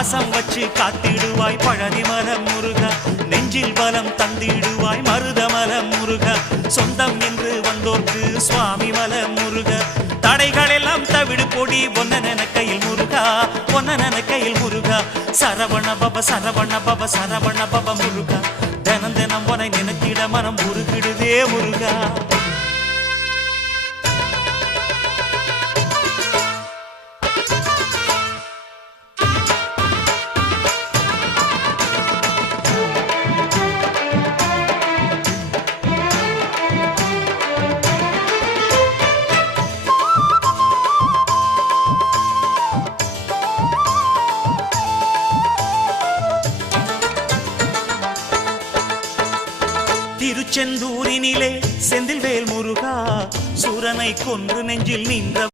பாசம் வச்சு காத்திடுவாய் பழனிமலம் முருகா, நெஞ்சில் பலம் தந்திடுவாய் மருதமலம் முருகா, சொந்தம் என்று வந்தோர்க்கு சுவாமி மலம் முருகா, தடைகள் எல்லாம் தவிடு பொடி ஒன்னன கையில் முருகா, ஒன்னன கையில் முருகா, சரவண பப சரவண பப சரவண பப முருகா, தினம் தினம் உனை நினைத்திட மனம் உருகிடுதே முருகா. திருச்செந்தூரினிலே செந்தில்வேல் முருகா, சூரனை கொன்று நெஞ்சில் நின்ற